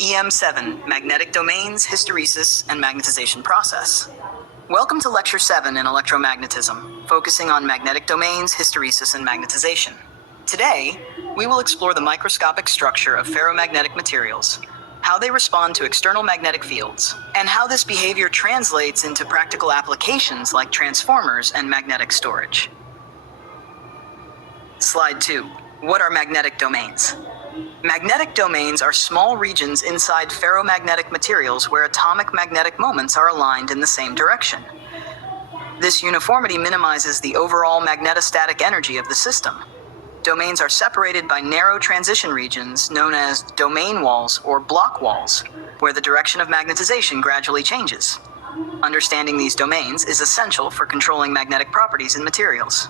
EM7, Magnetic Domains, Hysteresis, and Magnetization Process. Welcome to Lecture 7 in Electromagnetism, focusing on magnetic domains, hysteresis, and magnetization. Today, we will explore the microscopic structure of ferromagnetic materials, how they respond to external magnetic fields, and how this behavior translates into practical applications like transformers and magnetic storage. Slide 2. What are magnetic domains? Magnetic domains are small regions inside ferromagnetic materials where atomic magnetic moments are aligned in the same direction. This uniformity minimizes the overall magnetostatic energy of the system. Domains are separated by narrow transition regions known as domain walls or block walls, where the direction of magnetization gradually changes. Understanding these domains is essential for controlling magnetic properties in materials.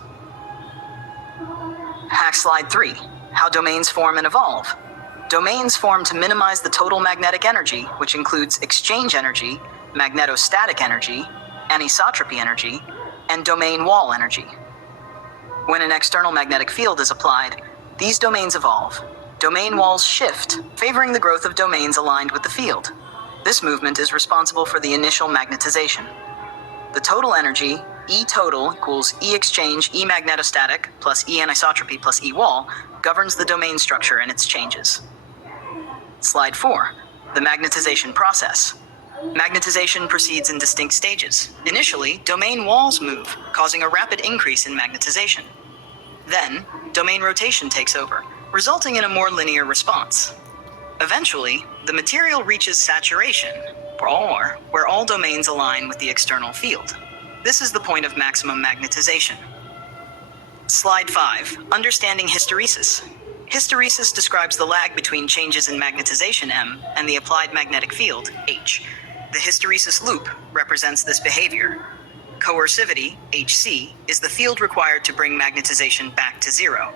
Hack Slide 3. How domains form and evolve. Domains form to minimize the total magnetic energy, which includes exchange energy, magnetostatic energy, anisotropy energy, and domain wall energy. When an external magnetic field is applied, these domains evolve. Domain walls shift, favoring the growth of domains aligned with the field. This movement is responsible for the initial magnetization. The total energy, E total equals E exchange, E magnetostatic, plus E anisotropy plus E wall, governs the domain structure and its changes. Slide 4. The magnetization process. Magnetization proceeds in distinct stages. Initially, domain walls move, causing a rapid increase in magnetization. Then, domain rotation takes over, resulting in a more linear response. Eventually, the material reaches saturation, or where all domains align with the external field. This is the point of maximum magnetization. Slide 5. Understanding hysteresis. Hysteresis describes the lag between changes in magnetization M and the applied magnetic field H. The hysteresis loop represents this behavior. Coercivity, Hc, is the field required to bring magnetization back to zero.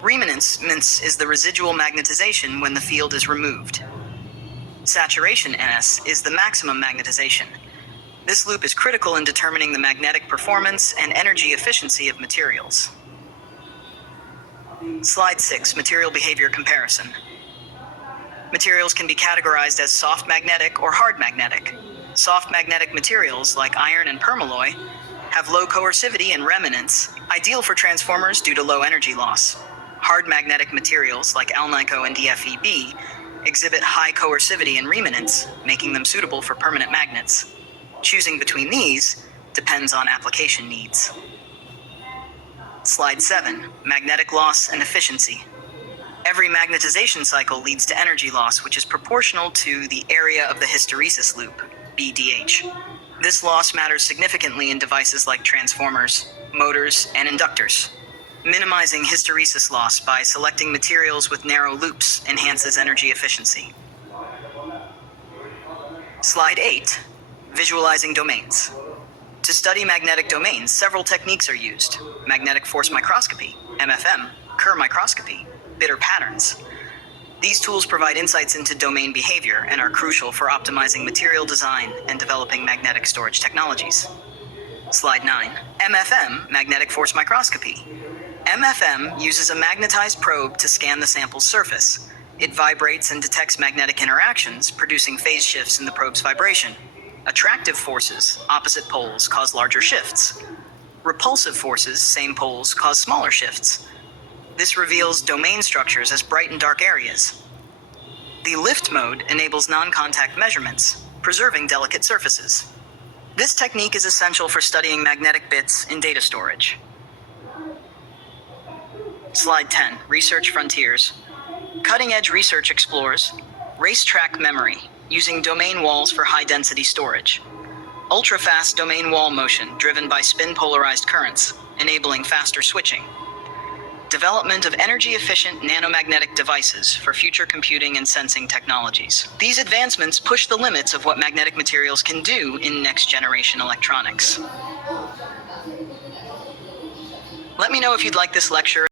Remanence is the residual magnetization when the field is removed. Saturation, Ns, is the maximum magnetization. This loop is critical in determining the magnetic performance and energy efficiency of materials. Slide 6. Material behavior comparison. Materials can be categorized as soft magnetic or hard magnetic. Soft magnetic materials, like iron and permalloy, have low coercivity and remanence, ideal for transformers due to low energy loss. Hard magnetic materials, like alnico and DFEB, exhibit high coercivity and remanence, making them suitable for permanent magnets. Choosing between these depends on application needs. Slide 7. Magnetic loss and efficiency. Every magnetization cycle leads to energy loss, which is proportional to the area of the hysteresis loop, BDH. This loss matters significantly in devices like transformers, motors, and inductors. Minimizing hysteresis loss by selecting materials with narrow loops enhances energy efficiency. Slide 8. Visualizing domains. To study magnetic domains, several techniques are used: magnetic force microscopy, MFM, Kerr microscopy, bitter patterns. These tools provide insights into domain behavior and are crucial for optimizing material design and developing magnetic storage technologies. Slide 9. MFM, magnetic force microscopy. MFM uses a magnetized probe to scan the sample's surface. It vibrates and detects magnetic interactions, producing phase shifts in the probe's vibration. Attractive forces, opposite poles, cause larger shifts. Repulsive forces, same poles, cause smaller shifts. This reveals domain structures as bright and dark areas. The lift mode enables non-contact measurements, preserving delicate surfaces. This technique is essential for studying magnetic bits in data storage. Slide 10. Research frontiers. Cutting-edge research explores racetrack memory, using domain walls for high-density storage. Ultra-fast domain wall motion driven by spin-polarized currents, enabling faster switching. Development of energy-efficient nanomagnetic devices for future computing and sensing technologies. These advancements push the limits of what magnetic materials can do in next-generation electronics. Let me know if you'd like this lecture